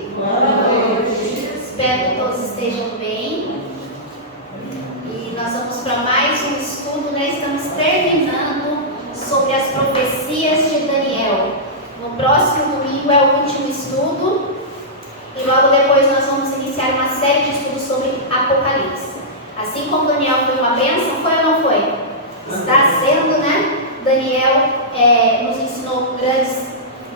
Espero que todos estejam bem. E nós vamos para mais um estudo, né? Estamos terminando sobre as profecias de Daniel. No próximo domingo é o último estudo. E logo depois nós vamos iniciar uma série de estudos sobre Apocalipse. Assim como Daniel foi uma bênção, foi ou não foi? Está sendo, né? Daniel nos ensinou grandes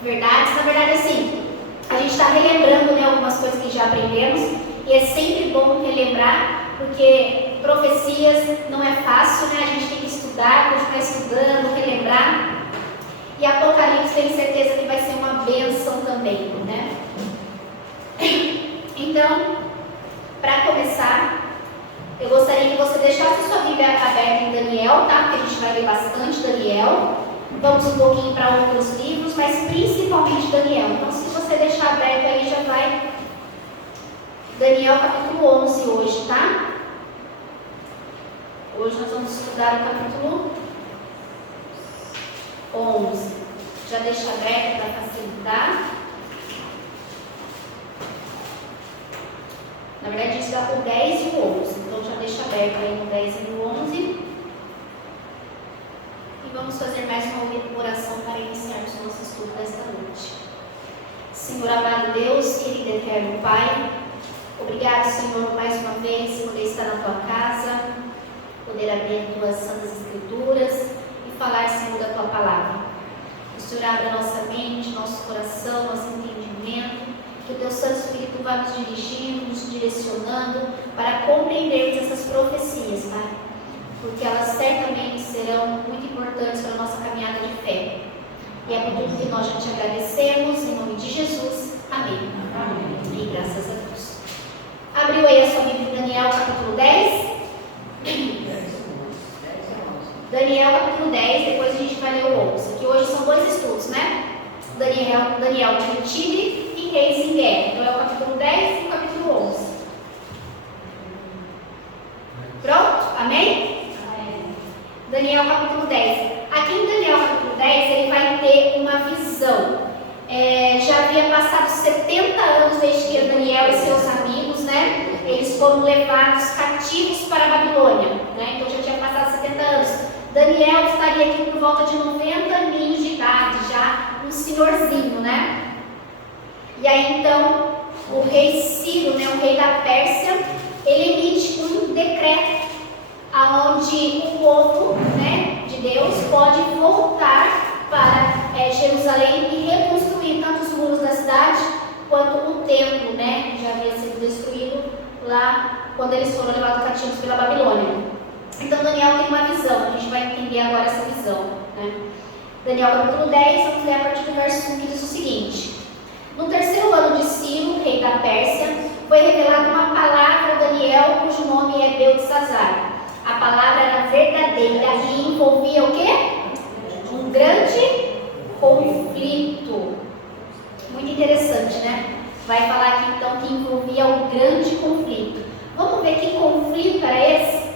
verdades. Na verdade, assim, a gente está relembrando, né, algumas coisas que já aprendemos. E é sempre bom relembrar, porque profecias não é fácil, né? A gente tem que estudar, continuar estudando, relembrar. E Apocalipse, tenho certeza que vai ser uma bênção também, né? Então, para começar, eu gostaria que você deixasse sua Bíblia aberta em Daniel, tá? Porque a gente vai ler bastante Daniel. Vamos um pouquinho para outros livros, mas principalmente Daniel. Então, se você deixar aberto aí, já vai. Daniel capítulo 11 hoje, tá? Hoje nós vamos estudar o capítulo 11. Já deixa aberto para facilitar. Na verdade, isso dá o 10 e o 11. Então, já deixa aberto aí no 10 e no 11. E vamos fazer mais uma oração para iniciarmos o nosso estudo desta noite. Senhor amado Deus, querido e eterno Pai, obrigado, Senhor, mais uma vez, poder estar na Tua casa, poder abrir as Tuas Santas Escrituras e falar, Senhor, da Tua Palavra. Que o Senhor abra nossa mente, nosso coração, nosso entendimento, que o Teu Santo Espírito vá nos dirigindo, nos direcionando para compreendermos essas profecias, Pai, porque elas certamente serão muito importantes para a nossa caminhada de fé. E é por tudo que nós já te agradecemos, em nome de Jesus. Amém. Amém. E graças a Deus. Abriu aí a sua Bíblia em Daniel capítulo 10? Daniel capítulo 10, depois a gente vai ler o 11. Que hoje são dois estudos, né? Daniel Tire e Reis em Guerra. Então é o capítulo 10 e o capítulo 11. Pronto? Amém? Daniel capítulo 10. Aqui em Daniel capítulo 10 ele vai ter uma visão. Já havia passado 70 anos desde que Daniel e seus amigos, né, eles foram levados cativos para a Babilônia, né? Então já tinha passado 70 anos. Daniel estaria aqui por volta de 90 anos de idade, já um senhorzinho, né? E aí então o rei Ciro, né, o rei da Pérsia, ele emite um decreto aonde o povo, né, de Deus pode voltar para Jerusalém e reconstruir tanto os muros da cidade quanto o templo, né, que já havia sido destruído lá quando eles foram levados cativos pela Babilônia. Então Daniel tem uma visão, a gente vai entender agora essa visão, né? Daniel capítulo 10, vamos ler a partir do verso 1, que diz o seguinte: no terceiro ano de Ciro, rei da Pérsia, foi revelada uma palavra a Daniel, cujo nome é Beltesazar. A palavra era verdadeira e envolvia o quê? Um grande conflito. Muito interessante, né? Vai falar aqui então que envolvia um grande conflito. Vamos ver que conflito era esse?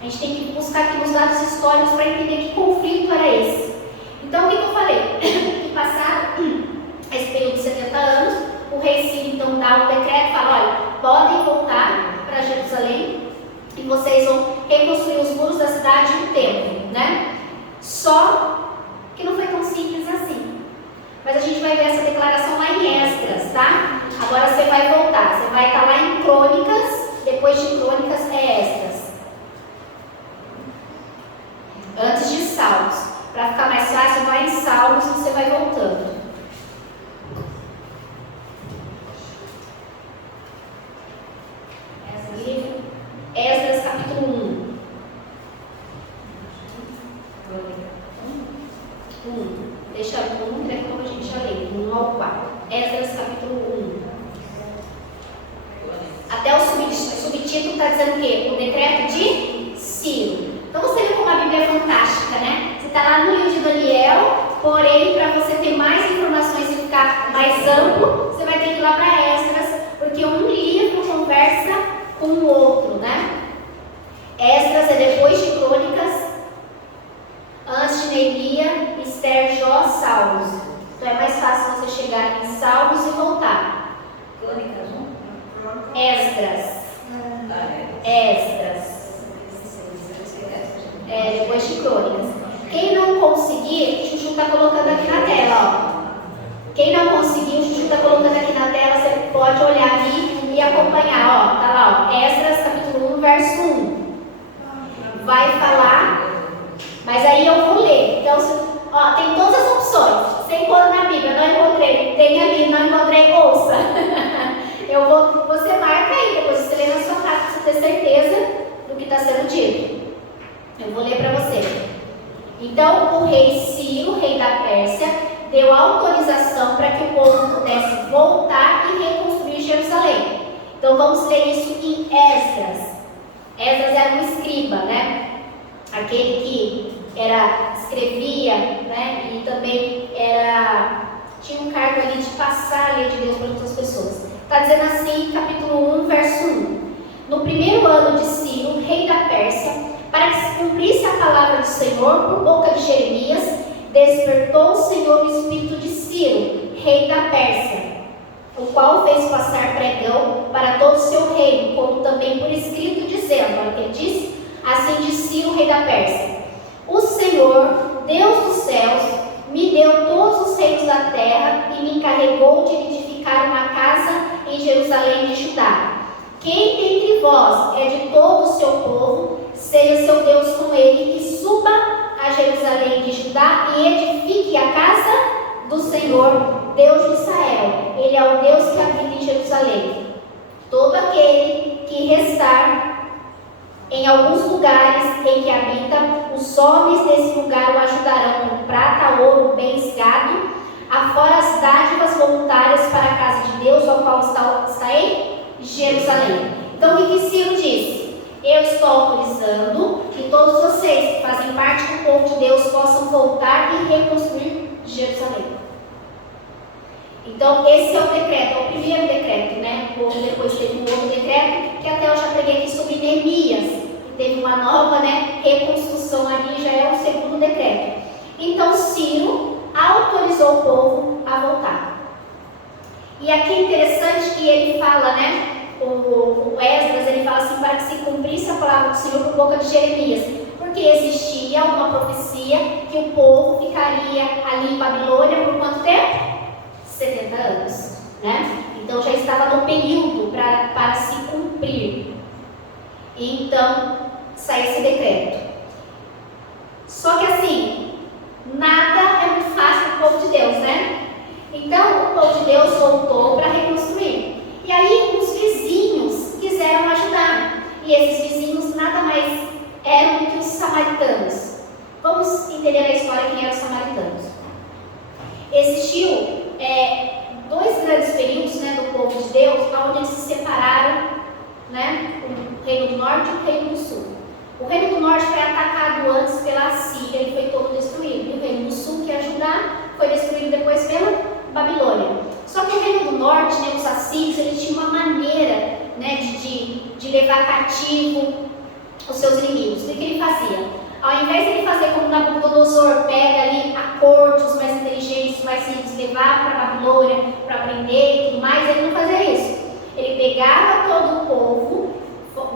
A gente tem que buscar aqui nos dados históricos para entender que conflito era esse. Então, o que eu falei? Que passado esse período de 70 anos, o rei Ciro então dá um decreto e fala: olha, podem voltar para Jerusalém e vocês vão reconstruir os muros da cidade e o templo, né? Só que não foi tão simples assim. Mas a gente vai ver essa declaração lá em Esdras, tá? Agora você vai voltar, você vai estar lá em Crônicas, depois de Crônicas é Esdras. Antes de Salmos. Para ficar mais fácil, vai em Salmos e você vai voltando. Esdras capítulo 1. Deixa o 1, que é como a gente já leu, 1 ao 4. Esdras capítulo 1. Até o subtítulo está dizendo o quê? O decreto de Ciro. Então você vê como a Bíblia é fantástica, né? Você está lá no livro de Daniel, porém, para você ter mais informações e ficar mais amplo, você vai ter que ir lá para Esdras, porque um livro conversa com o outro, né? Esdras é depois de Crônicas, antes de Neemias, Esther, Jó, Salmos. Então é mais fácil você chegar em Salmos e voltar. Esdras. Esdras. Depois de Crônicas. Quem não conseguir, o Chuchu está colocando aqui na tela, ó. Quem não conseguir, o Chuchu está colocando aqui na tela, você pode olhar ali e acompanhar, ó. Tá lá, ó. Esdras, capítulo 1, verso 1. Vai falar, mas aí eu vou ler. Então, ó, tem todas as opções. Você encontra na Bíblia, não encontrei. Tem ali, não encontrei, ouça. Você marca aí, depois você lê na sua casa para você ter certeza do que está sendo dito. Eu vou ler para você. Então, o rei Ciro, rei da Pérsia, deu autorização para que o povo pudesse voltar e reconstruir Jerusalém. Então, vamos ler isso em Esdras. Esdras era um escriba, né? Aquele que escrevia, né? E também tinha um cargo ali de passar a lei de Deus para outras pessoas. Está dizendo assim, capítulo 1, verso 1. No primeiro ano de Ciro, rei da Pérsia, para que se cumprisse a palavra do Senhor por boca de Jeremias, despertou o Senhor o espírito de Ciro, rei da Pérsia, o qual fez passar pregão para todo o seu reino, como também por escrito, dizendo, olha o que ele disse, assim diz Ciro, rei da Pérsia: o Senhor, Deus dos céus, me deu todos os reinos da terra e me encarregou de edificar uma casa em Jerusalém de Judá. Quem dentre vós é de todo o seu povo, seja seu Deus com ele, e suba a Jerusalém de Judá e edifique a casa do Senhor, Deus de Israel. Ele é o Deus que habita em Jerusalém. Todo aquele que restar em alguns lugares em que habita, os homens desse lugar o ajudarão com prata, ouro, bens, gado, afora as dádivas voluntárias para a casa de Deus, ao qual está em Jerusalém. Então, o que Ciro disse? Eu estou autorizando que todos vocês que fazem parte do povo de Deus possam voltar e reconstruir Jerusalém. Então, esse é o decreto, é o primeiro decreto, né? Depois teve um outro decreto, que até eu já peguei aqui sobre Neemias, que teve uma nova, né, reconstrução ali, já é o segundo decreto. Então, Ciro autorizou o povo a voltar. E aqui é interessante que ele fala, né? O Esdras, ele fala assim, para que se cumprisse a palavra do Senhor por boca de Jeremias, porque existia uma profecia que o povo ficaria ali em Babilônia por quanto tempo? 70 anos, né? Então já estava no período para se cumprir. E então saiu esse decreto. Só que assim, nada é muito fácil para o povo de Deus, né? Então o povo de Deus voltou para reconstruir. E aí os vizinhos quiseram ajudar. E esses vizinhos nada mais eram do que os samaritanos. Vamos entender a história quem eram os samaritanos. Existiu dois grandes períodos, né, do povo de Deus, onde eles se separaram, né, o reino do norte e o reino do sul. O reino do norte foi atacado antes pela Assíria e foi todo destruído. E o reino do sul, que é Judá, foi destruído depois pela Babilônia. Só que o reino do norte, né, os assírios, eles tinham uma maneira, né, de levar cativo os seus inimigos. O que ele fazia? Ao invés de ele fazer como Nabucodonosor, pega ali a corte, os mais inteligentes, os mais ricos, levar para a Babilônia para aprender e tudo mais, ele não fazia isso. Ele pegava todo o povo,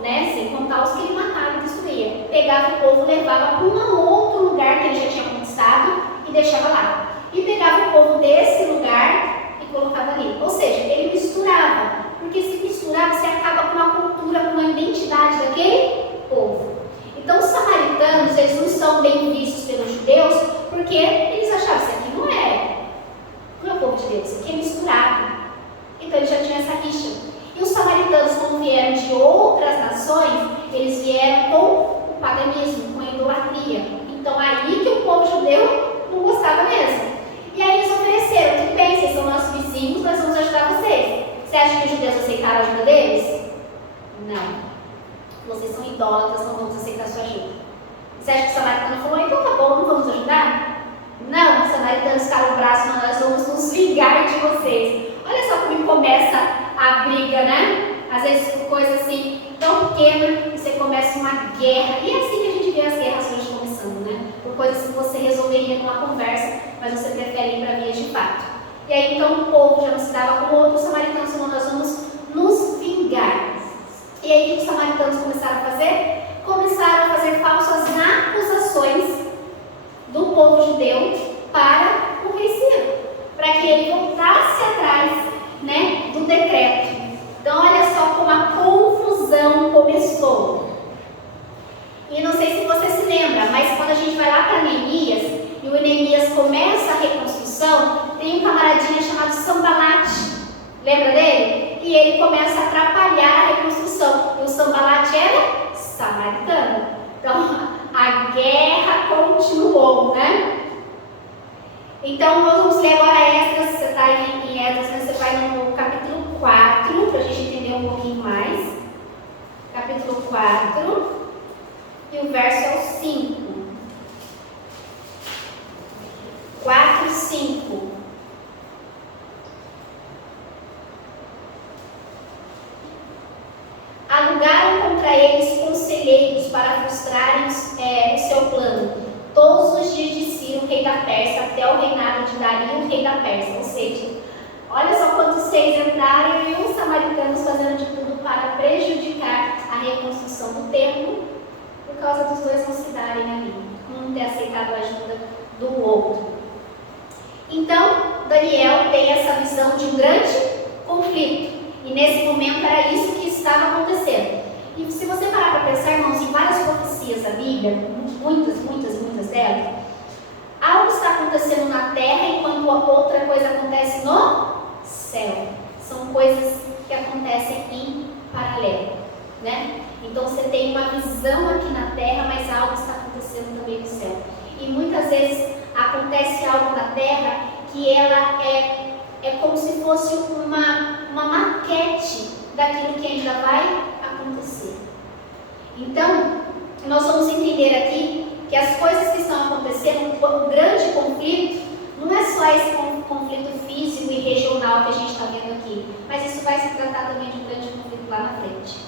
né, sem contar os que ele matava e destruía. Pegava o povo, levava para um outro lugar que ele já tinha conquistado e deixava lá. E pegava o povo desse lugar e colocava ali. Ou seja, ele misturava. Porque se misturar, você acaba com uma cultura, com uma identidade daquele povo. Então, os samaritanos, eles não são bem vistos pelos judeus, porque eles achavam que isso aqui não é o povo de Deus, isso aqui é misturado. Então, eles já tinham essa rixa. E os samaritanos, como vieram de outras nações, eles vieram com o paganismo, com a idolatria. Então, aí que o povo judeu não gostava mesmo. E aí eles ofereceram, tudo bem, vocês são nossos vizinhos, nós vamos ajudar vocês. Você acha que os judeus aceitaram a ajuda deles? Não. Vocês são idólatras, não vamos aceitar a sua ajuda. Você acha que o samaritano falou, então tá bom, não vamos ajudar? Não, os samaritanos ficaram o braço, mas nós vamos nos vingar de vocês. Olha só como começa a briga, né? Às vezes por coisa assim tão pequena, você começa uma guerra. E é assim que a gente vê as guerras hoje começando, né? Por coisas que você resolveria numa conversa, mas você prefere ir para vias de fato. E aí então o povo já não se dava com o outro, os samaritanos falaram, nós vamos nos vingar. e ele começa a atrapalhar a reconstrução. E o Sambalat era samaritano. Então, a guerra continuou, né? Então, nós vamos ler agora Esdras. Você está em Esdras, né? Você vai no capítulo 4, para a gente entender um pouquinho mais. Capítulo 4, e o verso é o 5. 4 e 5. Alugaram contra eles conselheiros para frustrarem o seu plano. Todos os dias de Ciro, rei da Pérsia, até o reinado de Dario, rei da Pérsia. Ou seja, olha só quantos seis entraram e os samaritanos fazendo de tudo para prejudicar a reconstrução do templo, por causa dos dois não se darem ali, um ter aceitado a ajuda do outro. Então, Daniel tem essa visão de um grande conflito. E nesse momento era isso que estava acontecendo. E se você parar para pensar, irmãos, em várias profecias da Bíblia, muitas delas, algo está acontecendo na terra enquanto outra coisa acontece no céu. São coisas que acontecem em paralelo, né? Então você tem uma visão aqui na terra, mas algo está acontecendo também no céu. E muitas vezes acontece algo na terra que ela é como se fosse uma maquete daquilo que ainda vai acontecer. Então, nós vamos entender aqui que as coisas que estão acontecendo, o grande conflito, não é só esse conflito físico e regional que a gente está vendo aqui, mas isso vai se tratar também de um grande conflito lá na frente.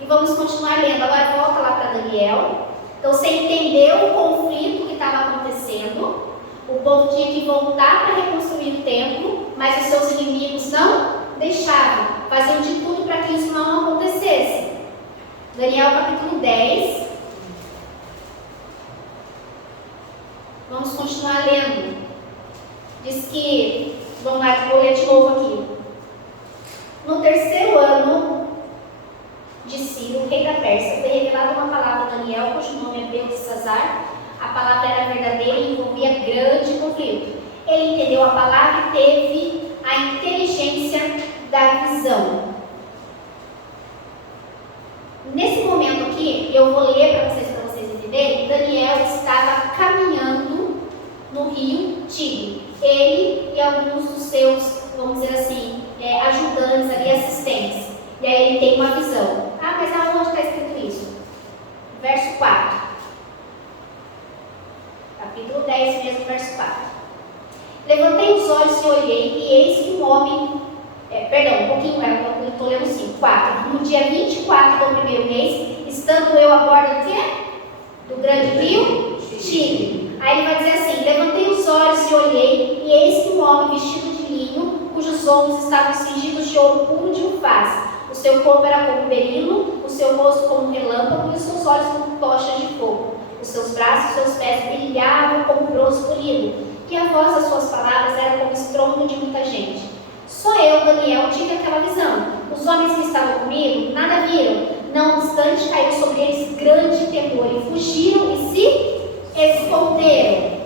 E vamos continuar lendo. Agora volta lá para Daniel. Então você entendeu o conflito que estava acontecendo. O povo tinha que voltar para reconstruir o templo, mas os seus inimigos não deixavam. Faziam de tudo para que isso não acontecesse. Daniel capítulo 10. Vamos continuar lendo. Diz que, vamos lá, vou ler de novo aqui. No terceiro ano de Ciro, rei da Pérsia, foi revelada uma palavra a Daniel, cujo nome é Beltesazar. A palavra era verdadeira e envolvia grande conflito. Ele entendeu a palavra e teve a inteligência da visão. Nesse momento aqui, eu vou ler para vocês entenderem. Daniel estava caminhando no rio Tigre. Ele e alguns dos seus, vamos dizer assim, ajudantes ali, assistentes. E aí ele tem uma visão. Ah, mas aonde está escrito isso? Verso 4. Capítulo 10 mesmo, verso 4. Levantei os olhos e olhei, e eis que um homem... um pouquinho, eu estou lendo 5, 4. No dia 24 do primeiro mês, estando eu à borda do quê? Do grande rio Tigre. Aí ele vai dizer assim: levantei os olhos e olhei, e eis que um homem vestido de linho, cujos ombros estavam cingidos de ouro puro de ufaz. O seu corpo era como berilo, o seu rosto como um relâmpago, e os seus olhos como tochas de fogo. Os seus braços e seus pés brilhavam como bronze polido, e a voz das suas palavras era como estrondo de muita gente. Só eu, Daniel, tive aquela visão. Os homens que estavam comigo nada viram. Não obstante, caiu sobre eles grande temor, e fugiram e se esconderam.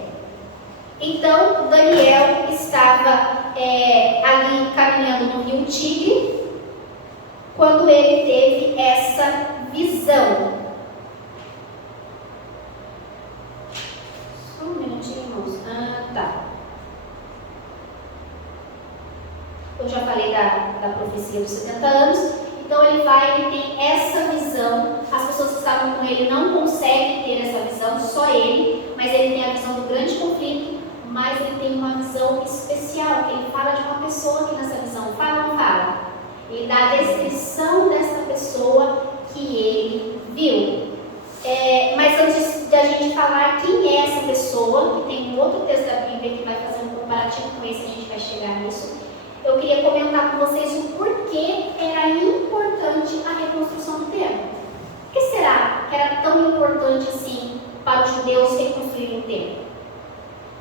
Então, Daniel estava ali caminhando no rio Tigre, quando ele teve essa visão. Só um minutinho, irmãos. Tá. Eu já falei da profecia dos 70 anos. Então ele tem essa visão. As pessoas que estavam com ele não conseguem ter essa visão, só ele. Mas ele tem a visão do grande conflito. Mas ele tem uma visão especial, que ele fala de uma pessoa aqui nessa visão. Fala ou não fala? Ele dá a descrição dessa pessoa que ele viu. Mas antes da gente falar quem é essa pessoa, que tem um outro texto da Bíblia que vai fazer um comparativo com esse, a gente vai chegar nisso. Eu queria comentar com vocês o porquê era importante a reconstrução do templo. Por que será que era tão importante assim para os judeus reconstruírem o templo?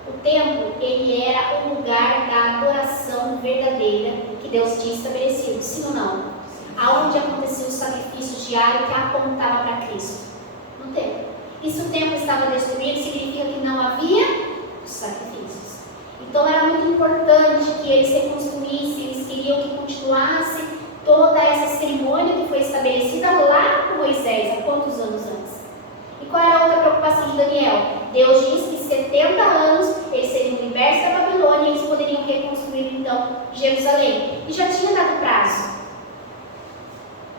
O templo, ele era um lugar da adoração verdadeira que Deus tinha estabelecido, sim ou não? Aonde acontecia o sacrifício diário que apontava para Cristo? No templo. E se o templo estava destruído, significa que não havia os sacrifícios. Então era muito importante que eles reconstruíssem, eles queriam que continuasse estabelecida lá com Moisés, há quantos anos antes? E qual era a outra preocupação de Daniel? Deus diz que 70 anos eles seriam libertos da Babilônia e eles poderiam reconstruir então Jerusalém. E já tinha dado prazo.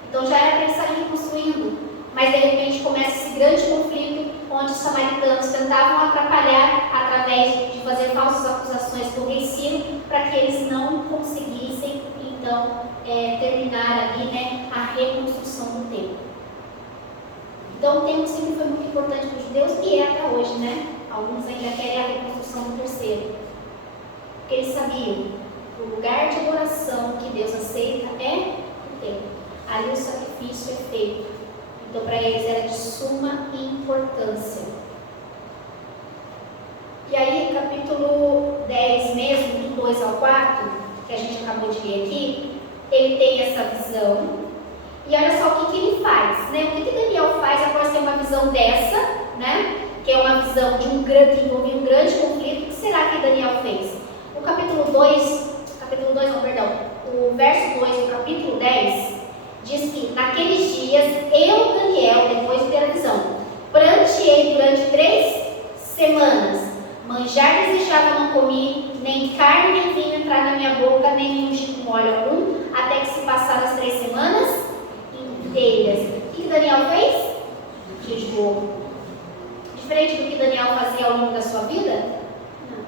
Então já era para eles estarem reconstruindo. Mas de repente começa esse grande conflito onde os samaritanos tentavam atrapalhar através de fazer falsas acusações do rei Ciro para que eles não conseguissem então terminar ali, né, a reconstrução do templo. Então o templo sempre foi muito importante para os judeus e é até hoje, né? Alguns ainda querem a reconstrução do terceiro. Porque eles sabiam que o lugar de adoração que Deus aceita é o templo. Ali o sacrifício é feito. Então, para eles era de suma importância. E aí, capítulo 10 mesmo, do 2 ao 4, que a gente acabou de ler aqui, ele tem essa visão. E olha só o que ele faz, né? O que Daniel faz após ter uma visão dessa, né? Que é uma visão de que envolve um grande conflito. O que será que Daniel fez? O o verso 2 do capítulo 10, diz que naqueles dias, eu, Daniel, depois de ter a visão, pranteei durante 3 semanas. Manjar desejava, não comi, nem carne nem vinho entrar na minha boca, nem ungi com óleo algum, até que se passaram as 3 semanas inteiras. O que Daniel fez? Jejuou. Diferente do que Daniel fazia ao longo da sua vida? Não.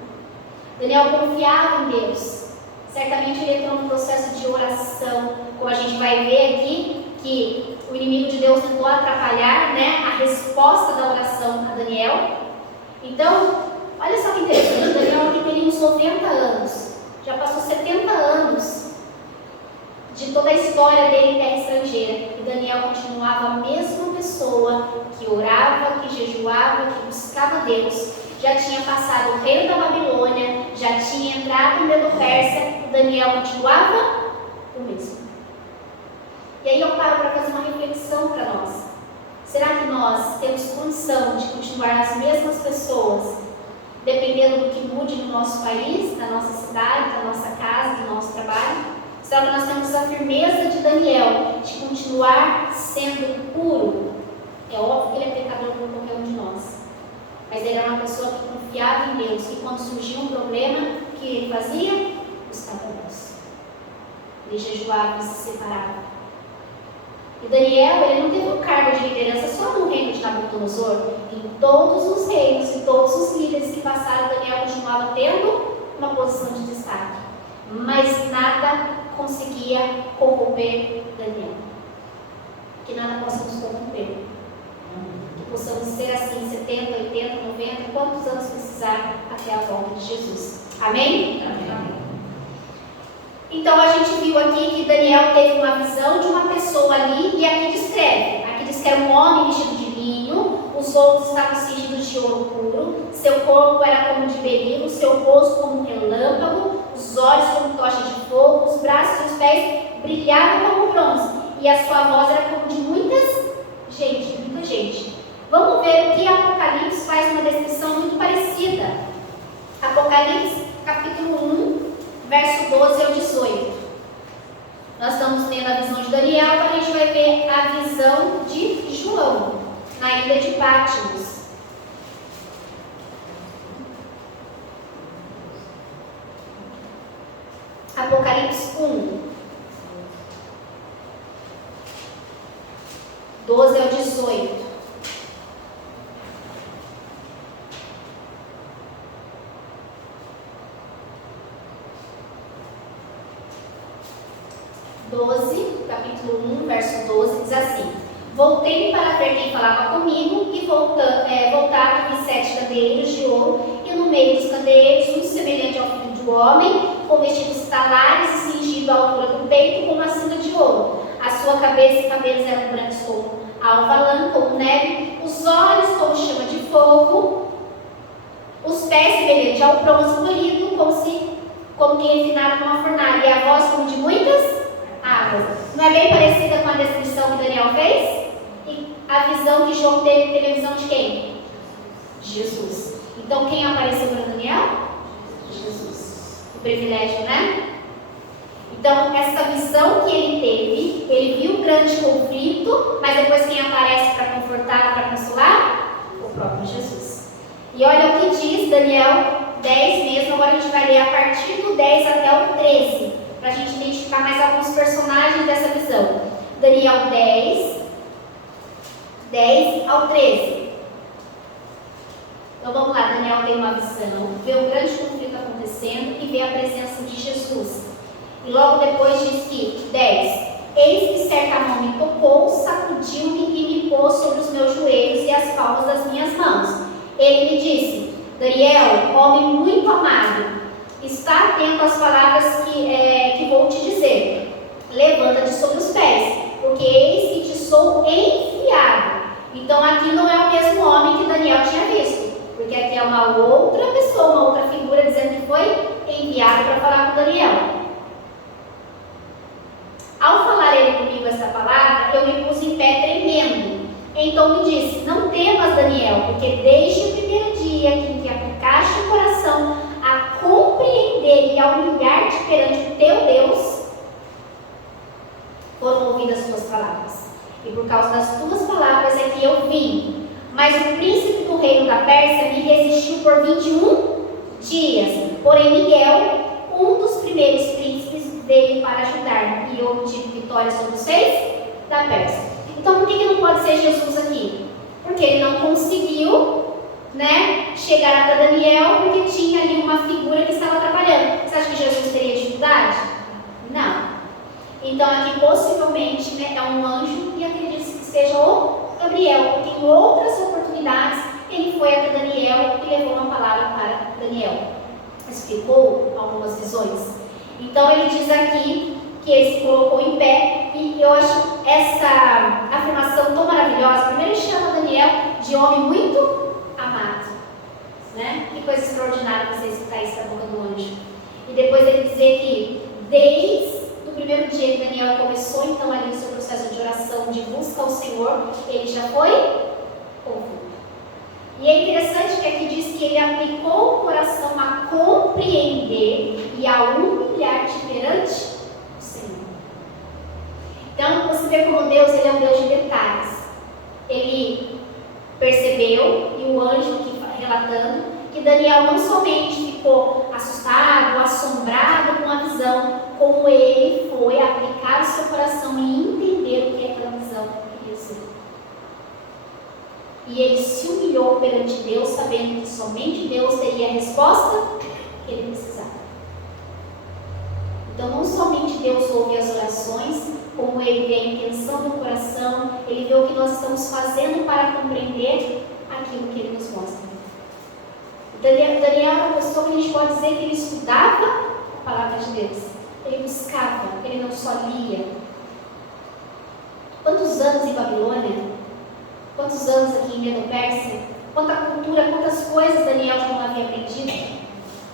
Daniel confiava em Deus. Certamente ele entrou num processo de oração, como a gente vai ver aqui, que o inimigo de Deus tentou atrapalhar, né, a resposta da oração a Daniel. Então, olha só que interessante, Daniel aqui teria uns 90 anos, já passou 70 anos de toda a história dele em terra estrangeira, e Daniel continuava a mesma pessoa que orava, que jejuava, que buscava Deus. Já tinha passado o reino da Babilônia, já tinha entrado no Medo-Persa, e Daniel continuava o mesmo. E aí eu paro para fazer uma reflexão para nós. Será que nós temos condição de continuar as mesmas pessoas, dependendo do que mude no nosso país, na nossa cidade, na nossa casa, no nosso trabalho? Será que nós temos a firmeza de Daniel de continuar sendo puro? É óbvio que ele é pecador como qualquer um de nós. Mas ele era uma pessoa que confiava em Deus, e quando surgia um problema, o que ele fazia? Buscava Deus. Ele jejuava e se separava. E Daniel, ele não teve um cargo de liderança só no reino de Nabucodonosor. Em todos os reinos, em todos os líderes que passaram, Daniel continuava tendo uma posição de destaque. Mas nada conseguia corromper Daniel. Que nada possa nos corromper. Que possamos ser assim, 70, 80, 90, quantos anos precisar até a volta de Jesus. Amém? Amém. Então a gente viu aqui que Daniel teve uma visão de uma pessoa ali, e aqui descreve. Aqui diz que era um homem vestido de linho, os outros estavam cingidos de ouro puro, seu corpo era como de berilo, seu rosto como um relâmpago, os olhos como tocha de fogo, os braços e os pés brilhavam como bronze, e a sua voz era como de muita gente. Vamos ver o que Apocalipse faz uma descrição muito parecida. Apocalipse, capítulo 1, verso 12 ao 18. Nós estamos lendo a visão de Daniel, agora a gente vai ver a visão de João, na ilha de Patmos. Apocalipse 1, 12 ao 18. Capítulo 1, verso 12, diz assim: Voltei para ver quem falava comigo, e voltaram vi 7 candeeiros de ouro, e no meio dos candeeiros um semelhante ao filho do homem, com vestidos talares e cingido à altura do peito com uma cinta de ouro. A sua cabeça e cabelos eram brancos como alva lã, como neve, os olhos como chama de fogo, os pés semelhante ao bronze polido, como quem enfinado numa fornalha, e a voz como de muitas águas. Não é bem parecida com a descrição que Daniel fez? E a visão que João teve a visão de quem? Jesus. Então quem apareceu para Daniel? Jesus. O privilégio, né? Então essa visão que ele teve, ele viu grande conflito, mas depois quem aparece para confortar, para consolar? O próprio Jesus. E olha o que diz Daniel 10 mesmo, agora a gente vai ler a partir do 10 até o 13, para a gente identificar mais alguns personagens dessa visão. Daniel 10 ao 13. Então vamos lá, Daniel tem uma visão, vê um grande conflito acontecendo e vê a presença de Jesus. E logo depois diz que, 10, eis que certa mão me tocou, sacudiu-me e me pôs sobre os meus joelhos e as palmas das minhas mãos. Ele me disse, Daniel, homem muito amado, está atento às palavras que vou te dizer. Levanta-te sobre os pés, porque eis que te sou enviado. Então aqui não é o mesmo homem que Daniel tinha visto. Porque aqui é uma outra pessoa, uma outra figura dizendo que foi enviado para falar com Daniel. Ao falar ele comigo essa palavra, eu me pus em pé tremendo. Então me disse, não temas, Daniel, porque desde o primeiro dia em que aplicaste o coração a compreender e a humilhar-te perante o teu Deus, foram ouvidas as tuas palavras. E por causa das tuas palavras é que eu vim. Mas o príncipe do reino da Pérsia me resistiu por 21 dias. Porém, Miguel, um dos primeiros príncipes, veio para ajudar-me. E eu obtive vitória sobre os reis da Pérsia. Então, por que não pode ser Jesus aqui? Porque ele não conseguiu, chegar até Daniel, porque tinha ali uma figura que estava atrapalhando. Você acha que Jesus teria dificuldade? Não. Então, aqui possivelmente é um anjo e acredito que seja o Gabriel, porque em outras oportunidades ele foi até Daniel e levou uma palavra para Daniel. Explicou algumas visões. Então ele diz aqui que ele se colocou em pé e eu acho essa afirmação tão maravilhosa. Primeiro ele chama Daniel de homem muito amado. Que coisa extraordinária você escutar isso da boca do anjo. E depois ele dizer que desde o primeiro dia que Daniel começou então ali o seu processo de oração, de busca ao Senhor, ele já foi ouvido. E é interessante que aqui diz que ele aplicou o coração a compreender e a humilhar-te perante o Senhor. Então você vê como Deus, ele é um Deus de detalhes. Ele percebeu, e o anjo aqui relatando, que Daniel não somente ficou assustado, assombrado com a visão, como ele foi aplicar o seu coração e entender o que aquela visão queria dizer. E ele se humilhou perante Deus, sabendo que somente Deus teria a resposta que ele precisava. Então, não somente Deus ouve as orações, como ele vê a intenção do coração, ele vê o que nós estamos fazendo para compreender aquilo que ele nos mostra. Daniel era uma pessoa que a gente pode dizer que ele estudava a palavra de Deus. Ele buscava, ele não só lia. Quantos anos em Babilônia? Quantos anos aqui em Medo-Pérsia? Quanta cultura, quantas coisas Daniel já não havia aprendido?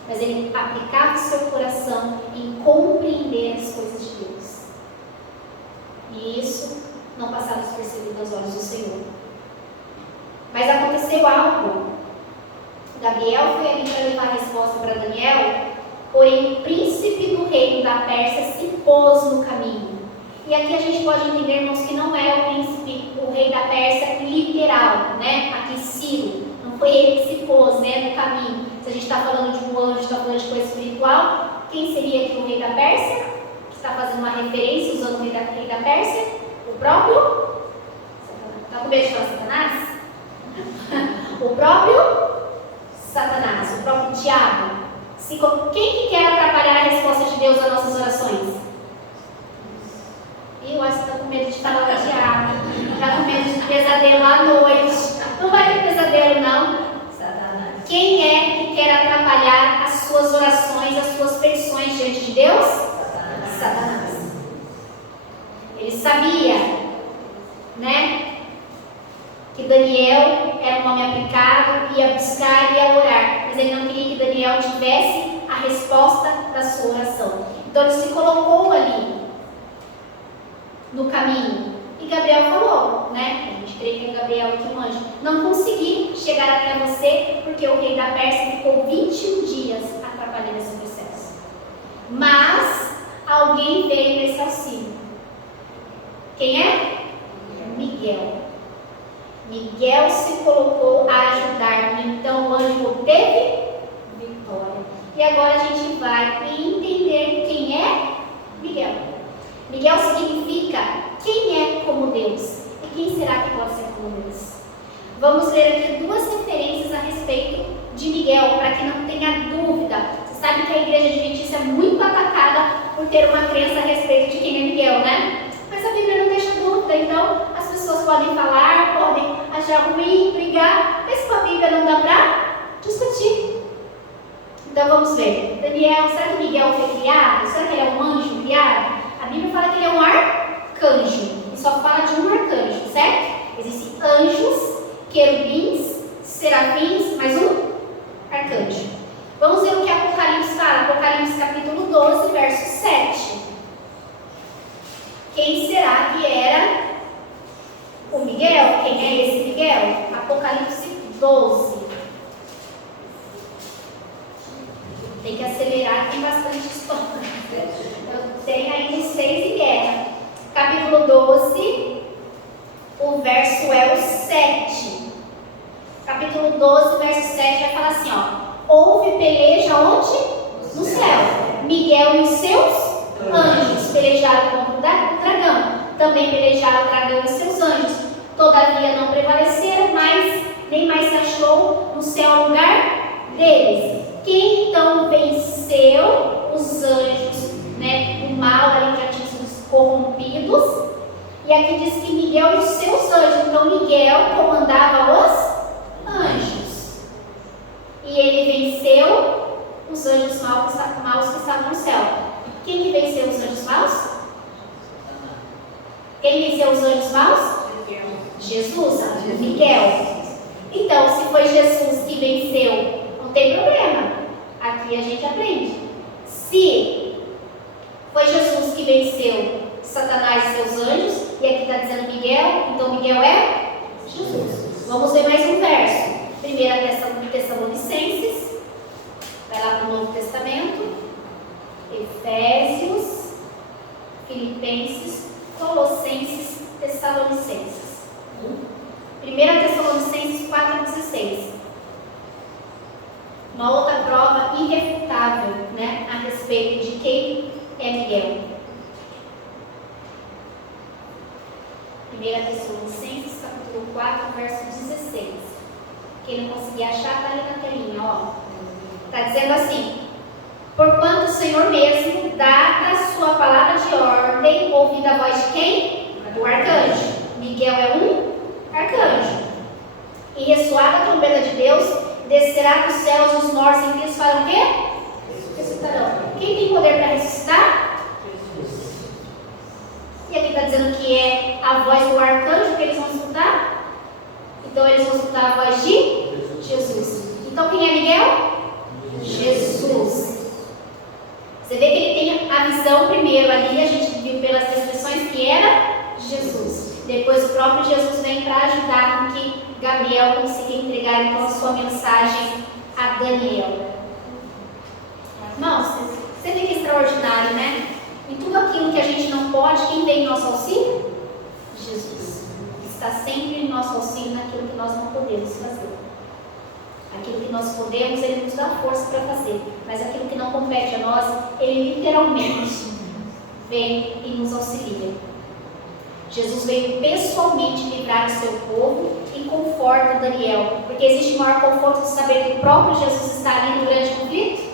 Mas ele aplicava o seu coração em compreender as coisas de Deus. E isso não passava despercebido aos olhos do Senhor. Mas aconteceu algo. Gabriel foi ali para levar a resposta para Daniel, porém o príncipe do reino da Pérsia se pôs no caminho. E aqui a gente pode entender, irmãos, que não é o príncipe, o rei da Pérsia literal, aqui Ciro, não foi ele que se pôs, no caminho. Se a gente está falando de um anjo, está falando de coisa espiritual, quem seria aqui o rei da Pérsia? Que está fazendo uma referência usando o rei da Pérsia? O próprio Satanás. Está com medo de falar Satanás? O próprio Satanás, o próprio diabo. Quem que quer atrapalhar a resposta de Deus às nossas orações? E eu acho que está com medo de falar do diabo. Está com medo de pesadelo à noite. Não vai ter pesadelo, não. Satanás. Quem é que quer atrapalhar as suas orações, as suas petições diante de Deus? Satanás. Ele sabia, que Daniel era um homem aplicado, ia buscar e ia orar, mas ele não queria que Daniel tivesse a resposta da sua oração. Então ele se colocou ali no caminho. E Gabriel falou, a gente crê que é Gabriel aqui, um anjo, não consegui chegar até você porque o rei da Pérsia ficou 21 dias atrapalhando esse processo. Mas alguém veio nesse auxílio. Quem é? Miguel. Miguel se colocou a ajudar, então o anjo obteve vitória. E agora a gente vai entender quem é Miguel. Miguel significa quem é como Deus. E quem será que pode ser como Deus? Vamos ler aqui duas referências a respeito de Miguel, para que não tenha dúvida. Você sabe que a igreja adventista é muito atacada por ter uma crença a respeito de quem é Miguel, né? Mas a Bíblia não deixa dúvida, então as pessoas podem falar, podem achar ruim, brigar, mas com a Bíblia não dá para discutir. Então vamos ver. Daniel, será que Miguel foi criado? Será que ele é um anjo criado? A Bíblia fala que ele é um arcanjo, e só fala de um arcanjo, certo? Existem anjos, querubins, serafins, mais um arcanjo. Vamos ver o que Apocalipse fala. Apocalipse capítulo 12, verso 7. Quem será que era o Miguel? Quem é esse Miguel? Apocalipse 12. Tem que acelerar, tem bastante história. Tem ainda 6 em guerra. Capítulo 12, o verso é o 7. Capítulo 12, verso 7 vai falar assim, ó. Houve peleja onde? No céu. Miguel e os seus anjos pelejaram contra o dragão. Também pelejaram o dragão e seus anjos. Todavia não prevaleceram, mas nem mais se achou no céu lugar deles. Quem então venceu os anjos, né, do mal, ali já tinham sido corrompidos? E aqui diz que Miguel e os seus anjos. Então Miguel comandava os anjos. E ele venceu os anjos maus que estavam no céu. Quem que venceu os anjos maus? Quem venceu os anjos maus? Jesus, Miguel. Então, se foi Jesus que venceu, não tem problema. Aqui a gente aprende. Se foi Jesus que venceu Satanás e seus anjos, e aqui está dizendo Miguel, então Miguel é Jesus. Vamos ver mais um verso. 1 Tessalonicenses, vai lá para o Novo Testamento, Efésios, Filipenses, Colossenses, Tessalonicenses. 1 Tessalonicenses 4,16. Uma outra prova irrefutável, né, a respeito de quem é Miguel. 1 Tessalonicenses capítulo 4, verso 16. Quem não conseguir achar, está ali na telinha, ó. Está dizendo assim: porquanto o Senhor mesmo, dada a sua palavra de ordem, ouvindo a voz de quem? Do arcanjo. Miguel é um arcanjo. E ressoada a trombeta de Deus, descerá dos céus os mortos em Cristo farão o quê? Ressuscitarão. Quem tem poder para ressuscitar? E aqui está dizendo que é a voz do arcanjo que eles vão escutar. Então eles vão escutar a voz de Jesus. Então quem é Miguel? Jesus. Você vê que ele tem a visão primeiro ali, a gente viu pelas descrições que era Jesus. Depois o próprio Jesus vem para ajudar com que Gabriel consiga entregar então a sua mensagem a Daniel. Irmãos, você vê que é extraordinário, né? Em tudo aquilo que a gente não pode, quem vem em nosso auxílio? Jesus. Está sempre em nosso auxílio naquilo que nós não podemos fazer. Aquilo que nós podemos, Ele nos dá força para fazer. Mas aquilo que não compete a nós, Ele literalmente vem e nos auxilia. Jesus veio pessoalmente livrar o seu povo e conforta Daniel. Porque existe maior conforto de saber que o próprio Jesus está ali no grande conflito?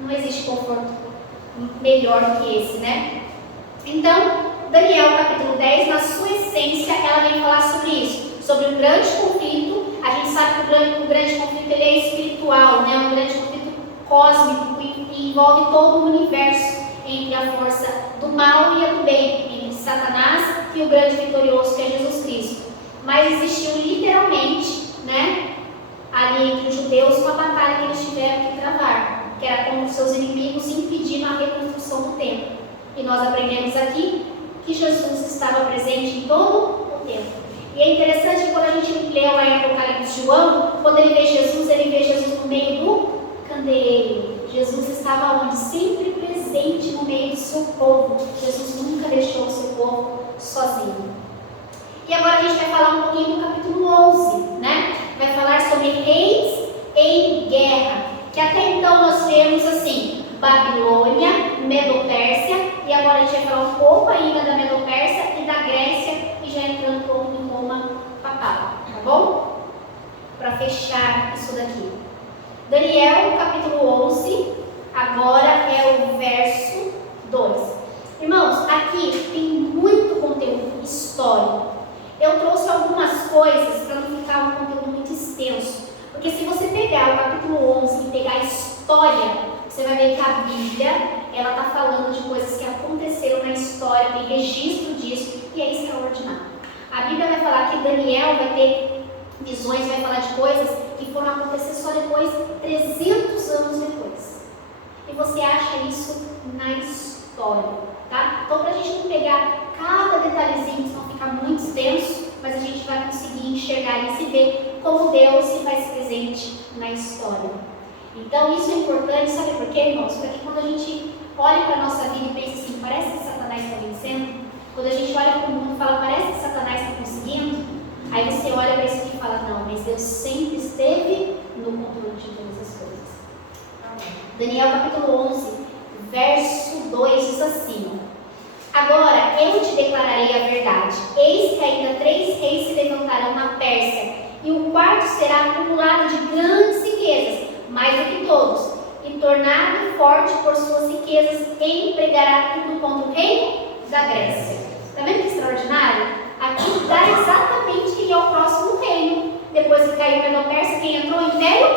Não existe conforto melhor do que esse, né? Então, Daniel capítulo 10, na sua essência, ela vem falar sobre isso. Sobre um grande conflito. A gente sabe que o grande conflito ele é espiritual, né? Um grande conflito cósmico que envolve todo o universo entre a força do mal e a do bem, entre Satanás e o grande vitorioso que é Jesus Cristo. Mas existiu literalmente, né, ali entre os judeus uma batalha que eles tiveram que travar, que era contra os seus inimigos, impedindo a reconstrução do templo. E nós aprendemos aqui que Jesus estava presente em todo o templo. E é interessante que quando a gente lê lá em Apocalipse de João, quando ele vê Jesus no meio do candeeiro. Jesus estava onde? Sempre presente no meio do seu povo. Jesus nunca deixou o seu povo sozinho. finalzinho. E agora a gente vai falar um pouquinho do capítulo 11, né? Vai falar sobre reis em guerra, que até então nós temos assim, Babilônia, Medo-Pérsia, e agora a gente vai falar um pouco ainda da Medo-Pérsia e da Grécia, e já entrando um pouco em Roma papal, tá bom? Para fechar isso daqui. Daniel, capítulo 11, agora é o verso 2. Irmãos, aqui tem muito conteúdo histórico. Eu trouxe algumas coisas para não ficar um conteúdo muito extenso. Porque se você pegar o capítulo 11 e pegar a história, você vai ver que a Bíblia, ela está falando de coisas que aconteceram na história, tem registro disso, e é extraordinário. A Bíblia vai falar que Daniel vai ter visões, vai falar de coisas que foram acontecer só depois, 300 anos depois. E você acha isso na história, tá? Então, para a gente não pegar cada detalhezinho, senão fica muito extenso, mas a gente vai conseguir enxergar isso e ver como Deus se faz presente na história. Então, isso é importante, sabe por quê, irmãos? Porque quando a gente olha para a nossa vida e pensa assim, parece que Satanás está vencendo, quando a gente olha para o mundo e fala, parece que Satanás está conseguindo, aí você olha para isso aqui e fala, não, mas Deus sempre esteve no controle de todas as coisas. Daniel capítulo 11, verso 2 diz assim, ó. Agora eu te declararei a verdade. Eis que ainda 3 reis se levantarão na Pérsia, e o quarto será acumulado de grandes riquezas, mais do que todos, e tornado forte por suas riquezas, empregará tudo contra o reino da Grécia. Está vendo que extraordinário? Aqui dá exatamente quem é o próximo reino. Depois que caiu o Medo-Pérsia, quem entrou? O Império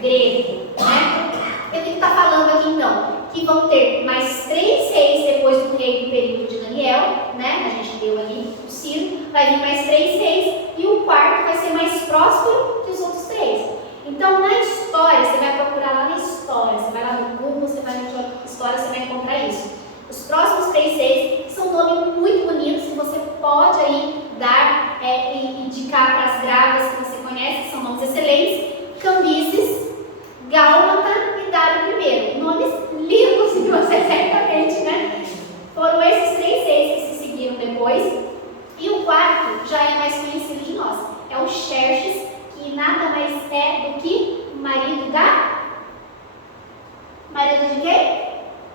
Grego, né? E o que está falando aqui então? Que vão ter mais 3 reis depois do rei do período de Daniel, né? A gente deu ali o Ciro, vai vir mais 3 reis, e o quarto vai ser mais próspero que os outros 3. Então, na história, você vai procurar lá na história, você vai lá no Google, você vai na história, você vai encontrar isso. Os próximos 3 reis são nomes muito bonitos que você pode aí dar e indicar para as gravas que você conhece, são nomes excelentes: Cambises, Gálmata e Dário I. Nomes lindos que você certamente, né? Foram esses 3 reis que se seguiram depois. E o quarto já é mais conhecido de nós, é o Xerxes, que nada mais é do que marido de quem?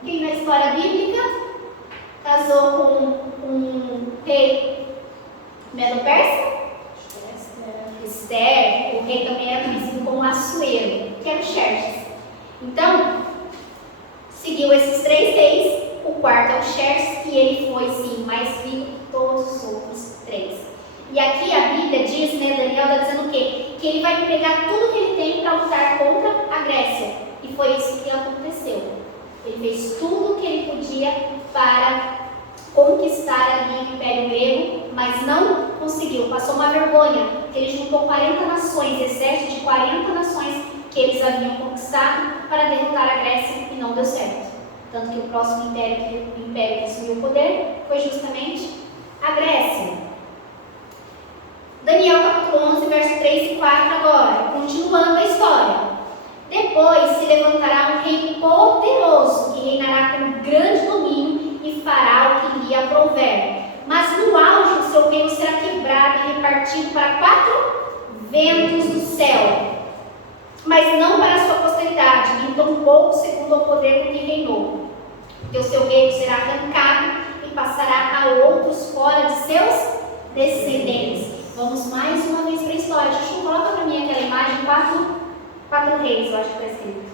Quem na história bíblica casou com um rei Medo-Persa? Esther. O rei também era conhecido como Assuero, que era o Xerxes. Então, seguiu esses 3 reis, o quarto é o Xerxes, e ele foi sim mais rico que todos os outros 3. E aqui a Bíblia diz, né, Daniel está dizendo o quê? Que ele vai empregar tudo que ele tem para lutar contra a Grécia. E foi isso que aconteceu. Ele fez tudo o que ele podia para conquistar ali o Império Grego, mas não conseguiu. Passou uma vergonha, que ele juntou 40 nações, exército de 40 nações que eles haviam conquistado para derrotar a Grécia, e não deu certo. Tanto que o próximo império que assumiu o poder foi justamente a Grécia. Daniel capítulo 11, verso 3 e 4 agora, continuando a história. Depois se levantará um rei poderoso, que reinará com grande domínio e fará o que lhe aprouver. Mas no auge o seu reino será quebrado e repartido para 4 ventos do céu, mas não para a sua posteridade, nem tampouco segundo o poder com que reinou. Porque o seu reino será arrancado e passará a outros fora de seus descendentes. Vamos mais uma vez para a história. Chuchu, coloca para mim aquela imagem, 4 reis, eu acho que está escrito.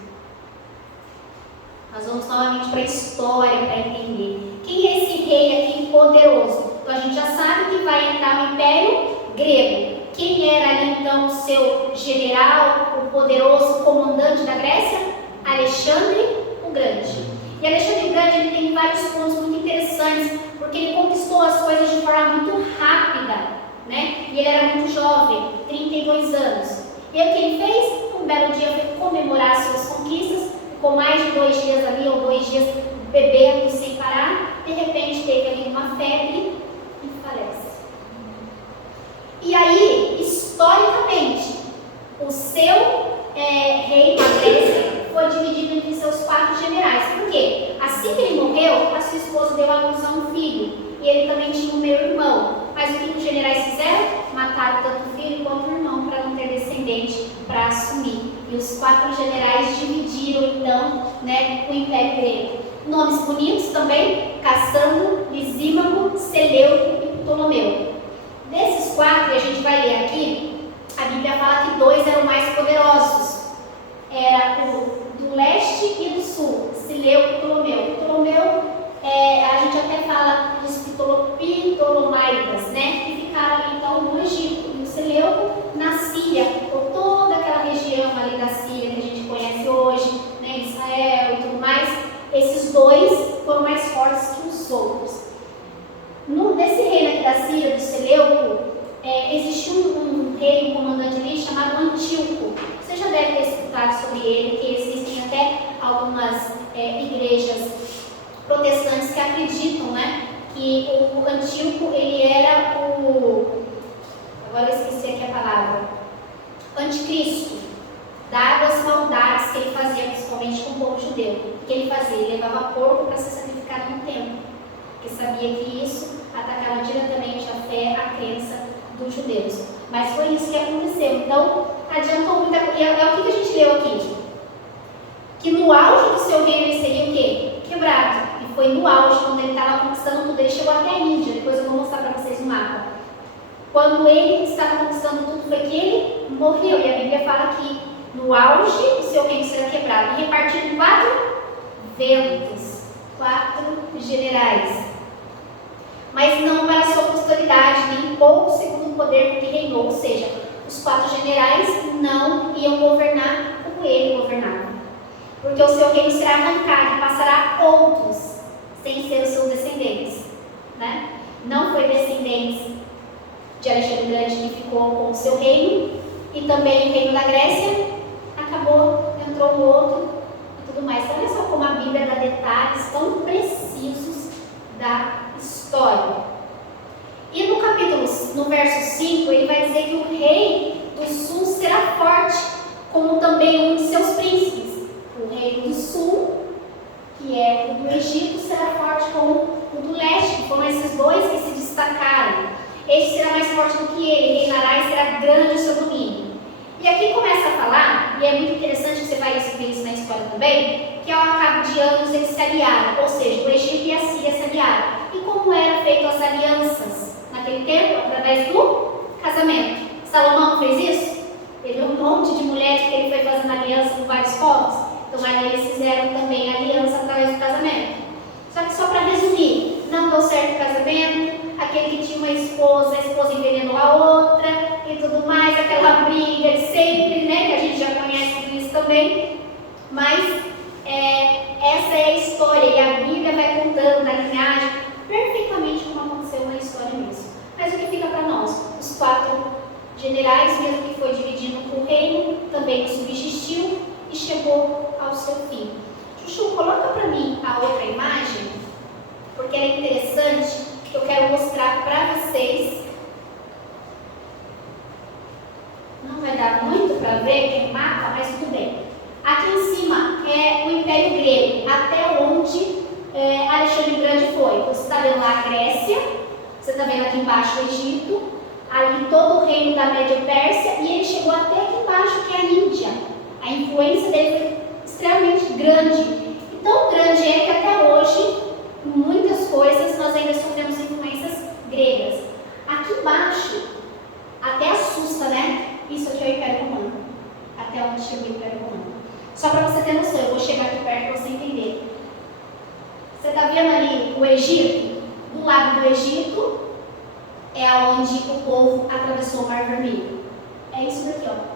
Nós vamos novamente para a história para entender. Quem é esse rei aqui poderoso? Então a gente já sabe que vai entrar no Império Grego. Quem era ali então o seu general, o poderoso comandante da Grécia? Alexandre o Grande. E Alexandre o Grande, ele tem vários pontos muito interessantes, porque ele conquistou as coisas de forma muito rápida, né? E ele era muito jovem, 32 anos. E o que ele fez? Um belo dia foi comemorar suas conquistas, ficou mais de 2 dias ali, ou 2 dias bebendo sem parar. De repente teve ali uma febre e falece. E aí, historicamente, o seu rei da Grécia foi dividido entre seus 4 generais. Por quê? Assim que ele morreu, a sua esposa deu à luz a um filho. E ele também tinha um meio-irmão. derrotado tanto o filho quanto o irmão para não ter descendente para assumir. E os 4 generais dividiram então, né, o Império Grego. Nomes bonitos também: Cassandro, Lisímaco, Seleuco e Ptolomeu. Desses 4, e a gente vai ler aqui, a Bíblia fala que 2 eram mais poderosos. Era o do leste e do sul, Seleuco e Ptolomeu. Ptolomeu, a gente até fala dos Ptolomaidas, né, que ficaram ali então no Egito. E o Seleuco na Síria, ou toda aquela região ali da Síria que a gente conhece hoje, né, Israel e tudo mais. Esses 2 foram mais fortes que os outros. Nesse reino aqui da Síria, do Seleuco, existiu um rei, um comandante ali chamado Antíoco. Você já deve ter escutado sobre ele, que existem até algumas igrejas protestantes que acreditam, né, que o Antíoco, ele era agora eu esqueci aqui a palavra, anticristo, dadas as maldades que ele fazia, principalmente com o povo judeu. O que ele fazia? Ele levava porco para ser sacrificado no templo, porque sabia que isso atacava diretamente a fé, a crença dos judeus. Mas foi isso que aconteceu. Então, adiantou muita coisa. É o que a gente leu aqui. Que no auge do seu reino ele seria o quê? Quebrado. E foi no auge, quando ele estava conquistando tudo. Ele chegou até a Índia. Depois eu vou mostrar para vocês o mapa. Quando ele estava conquistando tudo, foi que ele morreu. E a Bíblia fala que no auge o seu reino será quebrado. E repartido em 4 ventos, 4 generais. Mas não para sua posteridade, nem pouco segundo o poder que reinou. Ou seja, os 4 generais não iam governar como ele governava. Porque o seu reino será arrancado e passará a outros, sem ser os seus descendentes. Né? Não foi descendentes de Alexandre Grande que ficou com o seu reino, e também o reino da Grécia acabou, entrou o outro e tudo mais. Então, olha só como a Bíblia dá detalhes tão precisos da história. E no verso 5, ele vai dizer que o rei do sul será forte, como também um de seus príncipes. O rei do sul, que é o do Egito, será forte como o do leste, que foram esses 2 que se destacaram. Este será mais forte do que ele, reinará e será grande o seu domínio. E aqui começa a falar, e é muito interessante que você vai ver isso na história também, que ao cabo de anos eles se aliaram, ou seja, o Egito e a Síria se aliaram. E como eram feitas as alianças naquele tempo? Através do casamento. Salomão fez isso? Teve um monte de mulheres que ele foi fazendo aliança com vários povos. Então ali eles fizeram também aliança através do casamento. Só que só para resumir, não deu certo o casamento, aquele que tinha uma esposa, a esposa envenenou a outra e tudo mais, aquela briga de sempre, né, que a gente já conhece tudo isso também. Mas essa é a história, e a Bíblia vai contando na linhagem perfeitamente como aconteceu na história mesmo. Mas o que fica para nós? Os 4 generais, mesmo que foi dividindo o reino, também subsistiu e chegou ao seu fim. Chuchu, coloca para mim a outra imagem, porque ela é interessante, que eu quero mostrar para vocês. Não vai dar muito para ver, que é mapa, mas tudo bem. Aqui em cima é o Império Grego, até onde Alexandre Grande foi. Você está vendo lá a Grécia, você está vendo aqui embaixo o Egito, ali todo o reino da Média Pérsia, e ele chegou até aqui embaixo, que é a Índia. A influência dele foi extremamente grande. E tão grande é que até hoje, muitas coisas, nós ainda sofremos influências gregas. Aqui embaixo, até assusta, né? Isso aqui é o Império Romano. Até onde chegou o Império Romano. Só para você ter noção, eu vou chegar aqui perto para você entender. Você está vendo ali o Egito? Do lado do Egito é onde o povo atravessou o Mar Vermelho. É isso daqui, ó.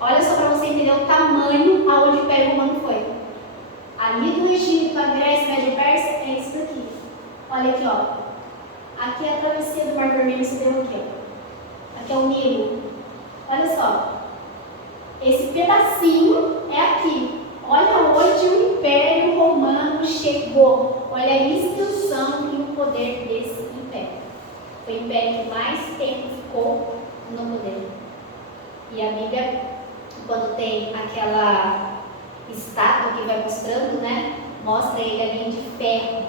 Olha só para você entender o tamanho aonde o Império Romano foi. Ali do Egito, a Grécia, a Média Pérsia, é isso daqui. Olha aqui, ó. Aqui é a travessia do Mar Vermelho, você viu aqui, ó. Aqui é o Nilo. Olha só. Esse pedacinho é aqui. Olha onde o Império Romano chegou. Olha a extensão e o poder desse império. Foi o império que mais tempo ficou no poder. E a Bíblia, quando tem aquela estátua que vai mostrando, né? Mostra ele ali de ferro.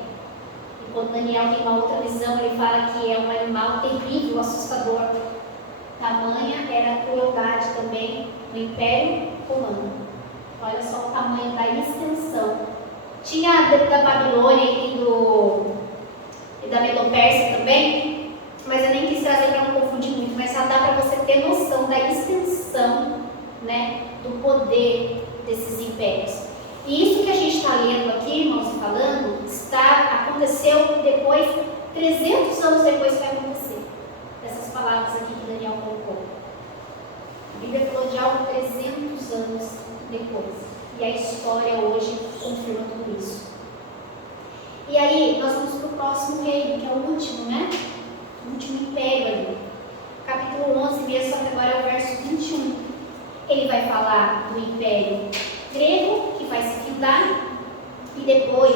E Quando Daniel tem uma outra visão, ele fala que é um animal terrível, assustador. Tamanha era a crueldade também do Império Romano. Olha só o tamanho da extensão. Tinha da Babilônia e da Medopérsia também, mas eu nem quis trazer para não confundir muito, mas só dá para você ter noção da extensão, né, do poder desses impérios. E isso que a gente está lendo aqui, irmãos, e falando, aconteceu depois, 300 anos depois vai acontecer. Essas palavras aqui que Daniel colocou. A Bíblia falou de algo 300 anos depois. E a história hoje confirma tudo isso. E aí, nós vamos para o próximo reino, que é o último, né? O último império ali. Capítulo 11 mesmo, só que agora é o verso 21. Ele vai falar do império grego, que vai se findar, e depois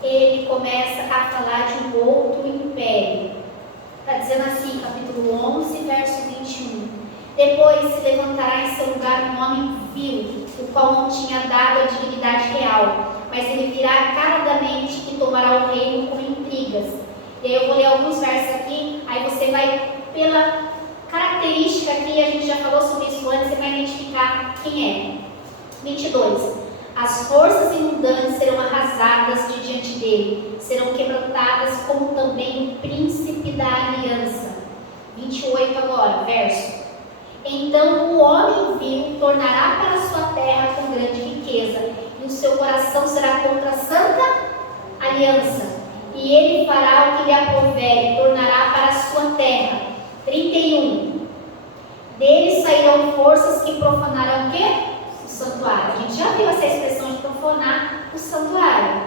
ele começa a falar de um outro império. Está dizendo assim, capítulo 11, verso 21. Depois se levantará em seu lugar um homem vil, o qual não tinha dado a dignidade real, mas ele virá caradamente e tomará o reino com intrigas. E aí eu vou ler alguns versos aqui, aí você vai, pela característica aqui, a gente já falou sobre isso antes, você vai identificar quem é. 22. As forças inundantes serão arrasadas de diante dele, serão quebrantadas como também o príncipe da aliança. 28 agora, verso. Então o homem vil tornará para sua terra com grande riqueza, e o seu coração será contra a santa aliança. E ele fará o que lhe aprouver, e tornará para a sua terra. 31. Deles sairão forças que profanarão o quê? O santuário. A gente já viu essa expressão de profanar o santuário.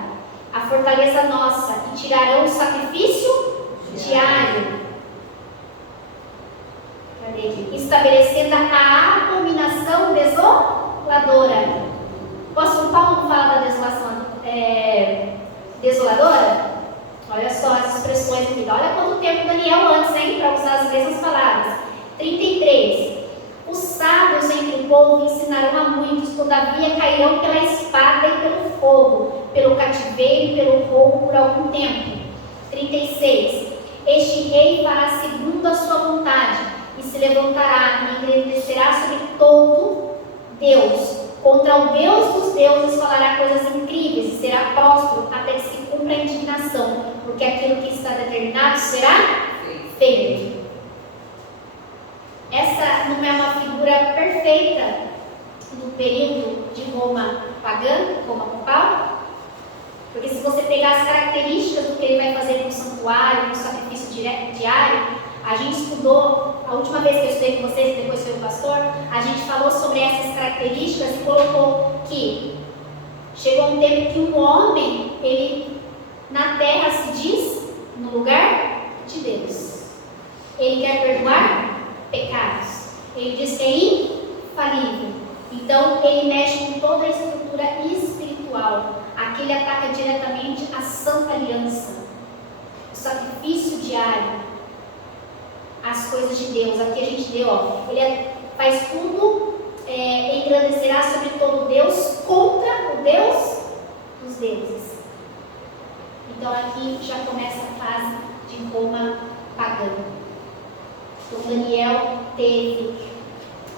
A fortaleza nossa. E tirarão o sacrifício diário. Cadê aqui? Estabelecendo a abominação desoladora. O apóstolo Paulo não fala da desolação desoladora? Olha só as expressões aqui. Olha quanto tempo Daniel antes, hein? Para usar as mesmas palavras. 33. Os sábios entre o povo ensinarão a muitos, todavia cairão pela espada e pelo fogo, pelo cativeiro e pelo roubo por algum tempo. 36. Este rei fará segundo a sua vontade, e se levantará e engrandecerá sobre todo Deus. Contra o Deus dos deuses falará coisas incríveis, e será próspero até que se cumpra a indignação, porque aquilo que está determinado será feito. Essa não é uma figura perfeita do período de Roma pagã, Roma papal? Porque se você pegar as características do que ele vai fazer no santuário, no sacrifício diário, a gente estudou, a última vez que eu estudei com vocês, depois foi o pastor, a gente falou sobre essas características e colocou que chegou um tempo que um homem, ele na terra se diz no lugar de Deus. Ele quer perdoar pecados. Ele diz que é infalível. Então ele mexe com toda a estrutura espiritual. Aqui ele ataca diretamente a Santa Aliança, o sacrifício diário, as coisas de Deus. Aqui a gente deu, ele faz tudo, engrandecerá sobre todo Deus contra o Deus dos deuses. Então aqui já começa a fase de Roma pagã. Então Daniel teve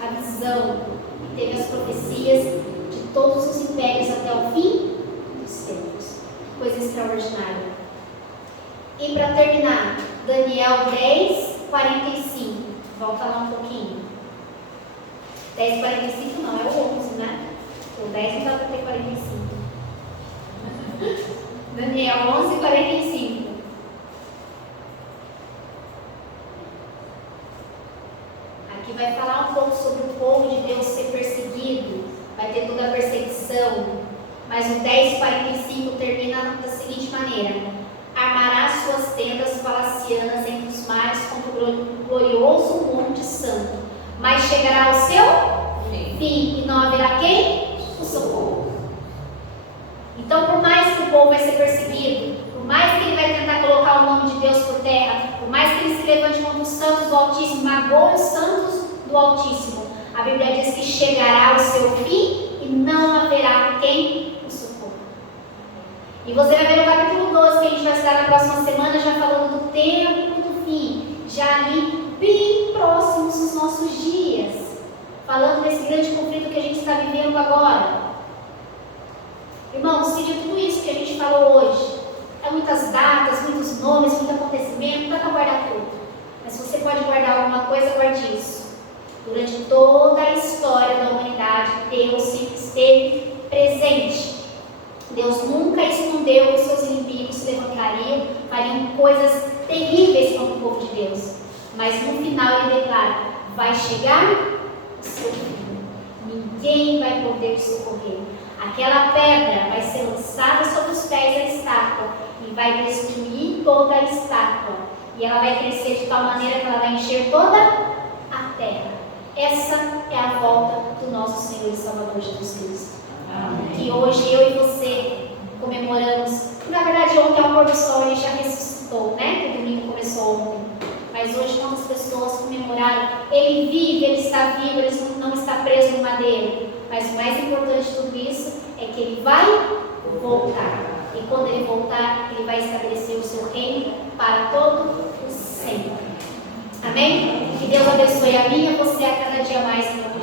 a visão e teve as profecias de todos os impérios até o fim dos tempos. Coisa extraordinária. E para terminar, Daniel 10, 45. Volta lá um pouquinho. 10, 45 não, é o 11, né? O 10 não dá para ter 45. Daniel 11, 45. Aqui vai falar um pouco sobre o povo de Deus ser perseguido, vai ter toda a perseguição, mas o 10:45 termina da seguinte maneira: armará suas tendas palacianas entre os mares contra o glorioso monte santo, mas chegará ao seu fim e não haverá quem o socorra. Então, por mais que o povo vai ser perseguido, por mais que ele vai tentar colocar o nome de Deus por terra, por mais que ele se levante contra os santos do Altíssimo, magoe os santos do Altíssimo, a Bíblia diz que chegará ao seu fim e não haverá quem o socorra. E você vai ver no capítulo 12, que a gente vai estudar na próxima semana, já falando do tempo do fim, já ali bem próximos dos nossos dias, falando desse grande conflito que a gente está vivendo agora. Irmãos, seria tudo isso que a gente falou hoje. É muitas datas, muitos nomes, muito acontecimento, não dá para guardar tudo. Mas se você pode guardar alguma coisa, guarde isso. Durante toda a história da humanidade, Deus sempre esteve presente. Deus nunca escondeu que os seus inimigos se levantariam, fariam coisas terríveis contra o povo de Deus. Mas no final ele declara: vai chegar o seu fim. Ninguém vai poder socorrer. Aquela pedra vai ser lançada sobre os pés da estátua e vai destruir toda a estátua. E ela vai crescer de tal maneira que ela vai encher toda a terra. Essa é a volta do nosso Senhor e Salvador Jesus Cristo. Amém. Que hoje eu e você comemoramos. Na verdade, ontem ao pôr do sol ele já ressuscitou, né? Que o domingo começou ontem. Mas hoje, quantas pessoas comemoraram? Ele vive, ele está vivo, ele não está preso no madeiro. Mas o mais importante de tudo isso é que ele vai voltar. E quando ele voltar, ele vai estabelecer o seu reino para todo o sempre. Amém? Que Deus abençoe a mim e a você a cada dia mais.